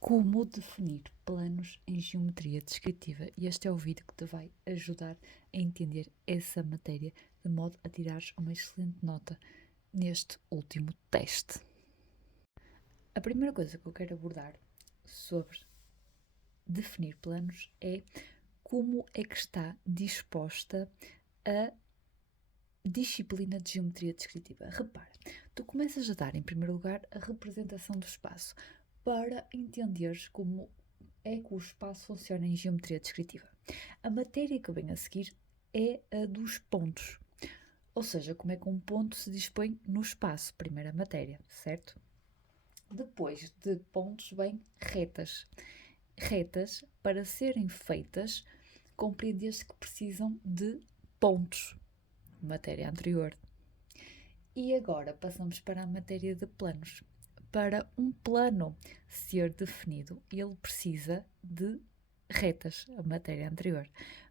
Como definir planos em geometria descritiva. E este é o vídeo que te vai ajudar a entender essa matéria de modo a tirares uma excelente nota neste último teste. A primeira coisa que eu quero abordar sobre definir planos é como é que está disposta a disciplina de geometria descritiva. Repara, tu começas a dar em primeiro lugar a representação do espaço para entenderes como é que o espaço funciona em geometria descritiva. A matéria que vem a seguir é a dos pontos, ou seja, como é que um ponto se dispõe no espaço, primeira matéria, certo? Depois de pontos vem retas. Retas, para serem feitas, compreendes que precisam de pontos, matéria anterior. E agora passamos para a matéria de planos. Para um plano ser definido, ele precisa de retas, a matéria anterior.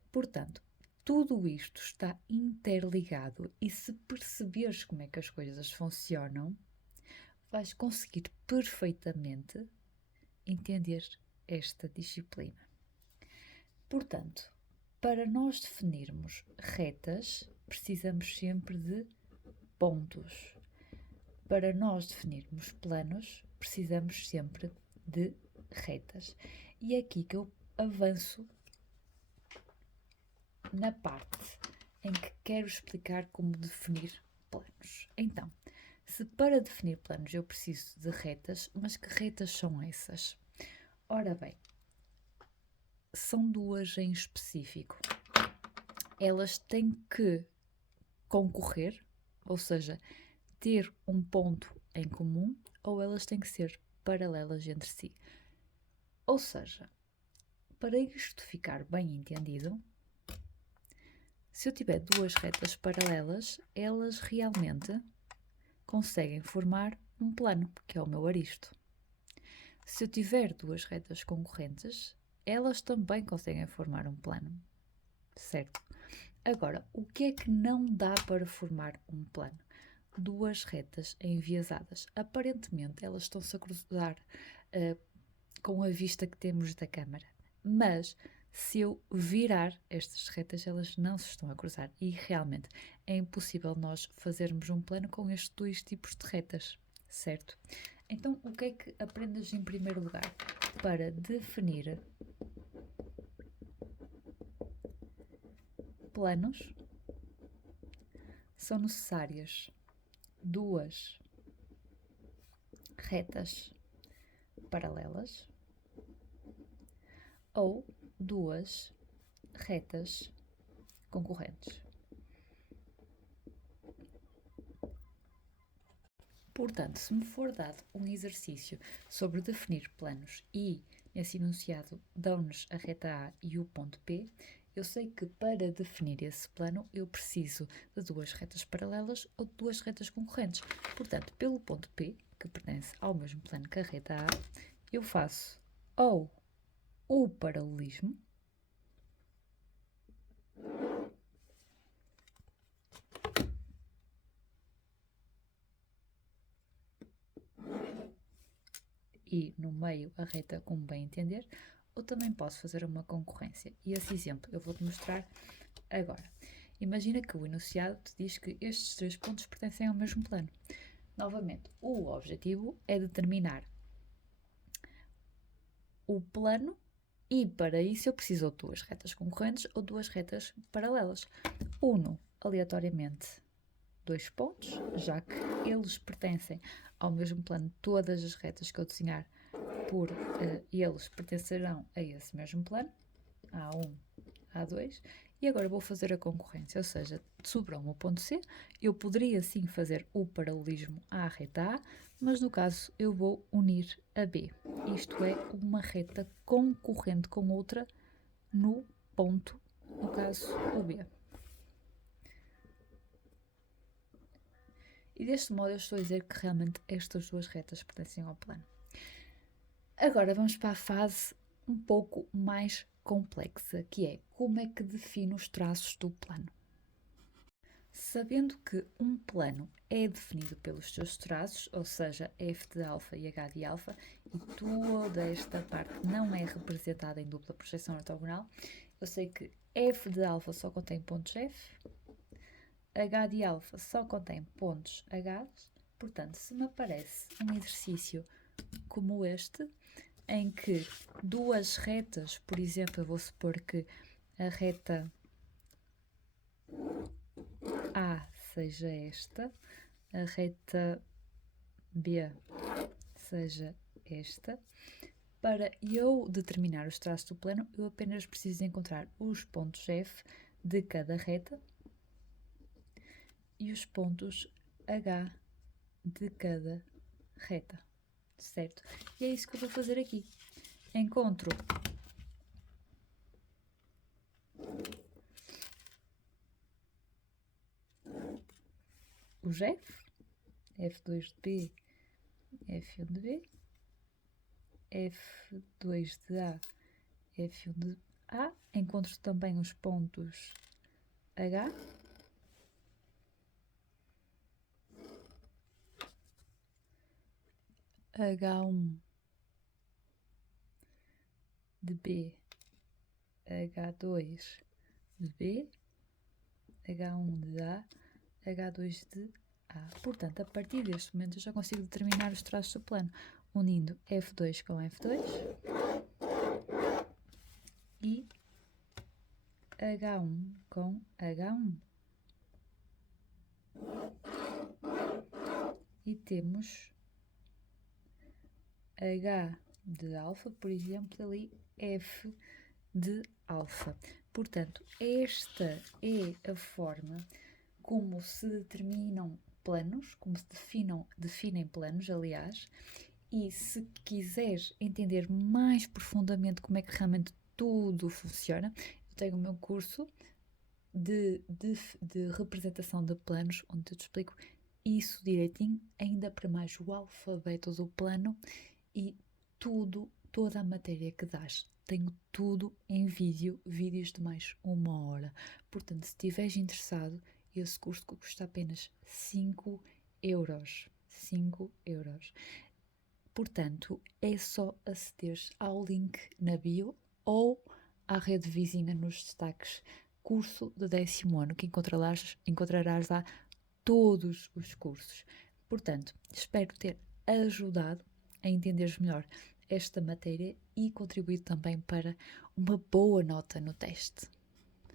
Portanto, tudo isto está interligado e se perceberes como é que as coisas funcionam, vais conseguir perfeitamente entender esta disciplina. Portanto, para nós definirmos retas, precisamos sempre de pontos. Para nós definirmos planos, precisamos sempre de retas. E é aqui que eu avanço na parte em que quero explicar como definir planos. Então, se para definir planos eu preciso de retas, mas que retas são essas? Ora bem, são duas em específico. Elas têm que concorrer, ou seja, ter um ponto em comum, ou elas têm que ser paralelas entre si. Ou seja, para isto ficar bem entendido, se eu tiver duas retas paralelas, elas realmente conseguem formar um plano, que é o meu aristo. Se eu tiver duas retas concorrentes, elas também conseguem formar um plano, certo? Agora, o que é que não dá para formar um plano? Duas retas enviesadas. Aparentemente, elas estão-se a cruzar com a vista que temos da câmara, mas se eu virar estas retas, elas não se estão a cruzar e realmente é impossível nós fazermos um plano com estes dois tipos de retas, certo? Então, o que é que aprendes em primeiro lugar? Para definir planos, são necessárias duas retas paralelas ou duas retas concorrentes. Portanto, se me for dado um exercício sobre definir planos e nesse enunciado dão-nos a reta A e o ponto P, eu sei que para definir esse plano eu preciso de duas retas paralelas ou de duas retas concorrentes. Portanto, pelo ponto P, que pertence ao mesmo plano que a reta A, eu faço ou o paralelismo, e no meio a reta, como bem entender, ou também posso fazer uma concorrência. E esse exemplo eu vou-te mostrar agora. Imagina que o enunciado te diz que estes três pontos pertencem ao mesmo plano. Novamente, o objetivo é determinar o plano e para isso eu preciso de duas retas concorrentes ou duas retas paralelas. Uno aleatoriamente dois pontos, já que eles pertencem ao mesmo plano, todas as retas que eu desenhar por eles pertencerão a esse mesmo plano, A1, A2, e agora vou fazer a concorrência, ou seja, sobrou-me o ponto C, eu poderia sim fazer o paralelismo à reta A, mas no caso eu vou unir a B, isto é, uma reta concorrente com outra no ponto, no caso o B. E deste modo eu estou a dizer que realmente estas duas retas pertencem ao plano. Agora vamos para a fase um pouco mais complexa, que é como é que defino os traços do plano. Sabendo que um plano é definido pelos seus traços, ou seja, f de alfa e h de alfa, e toda esta parte não é representada em dupla projeção ortogonal, eu sei que f de alfa só contém pontos f, h de alfa só contém pontos h, portanto, se me aparece um exercício como este, em que duas retas, por exemplo, eu vou supor que a reta A seja esta, a reta B seja esta. Para eu determinar os traços do plano, eu apenas preciso encontrar os pontos F de cada reta e os pontos H de cada reta, certo? E é isso que eu vou fazer aqui. Encontro os F, F2 de B, F1 de B, F2 de A, F1 de A. Encontro também os pontos H, H1 de B, H2 de B, H1 de A, H2 de A. Portanto, a partir deste momento eu já consigo determinar os traços do plano, unindo F2 com F2 e H1 com H1. E temos H de alfa, por exemplo, ali F de alfa. Portanto, esta é a forma como se determinam planos, como se definem planos, aliás, e se quiseres entender mais profundamente como é que realmente tudo funciona, eu tenho o meu curso de representação de planos, onde eu te explico isso direitinho, ainda para mais o alfabeto do plano e toda a matéria que dás. Tenho tudo em vídeos de mais 1 hora. Portanto, se estiveres interessado, esse curso custa apenas 5 euros. 5 euros. Portanto, é só acederes ao link na bio ou à rede vizinha nos destaques. Curso de 10º ano, que encontrarás lá todos os cursos. Portanto, espero ter ajudado a entenderes melhor esta matéria e contribuído também para uma boa nota no teste.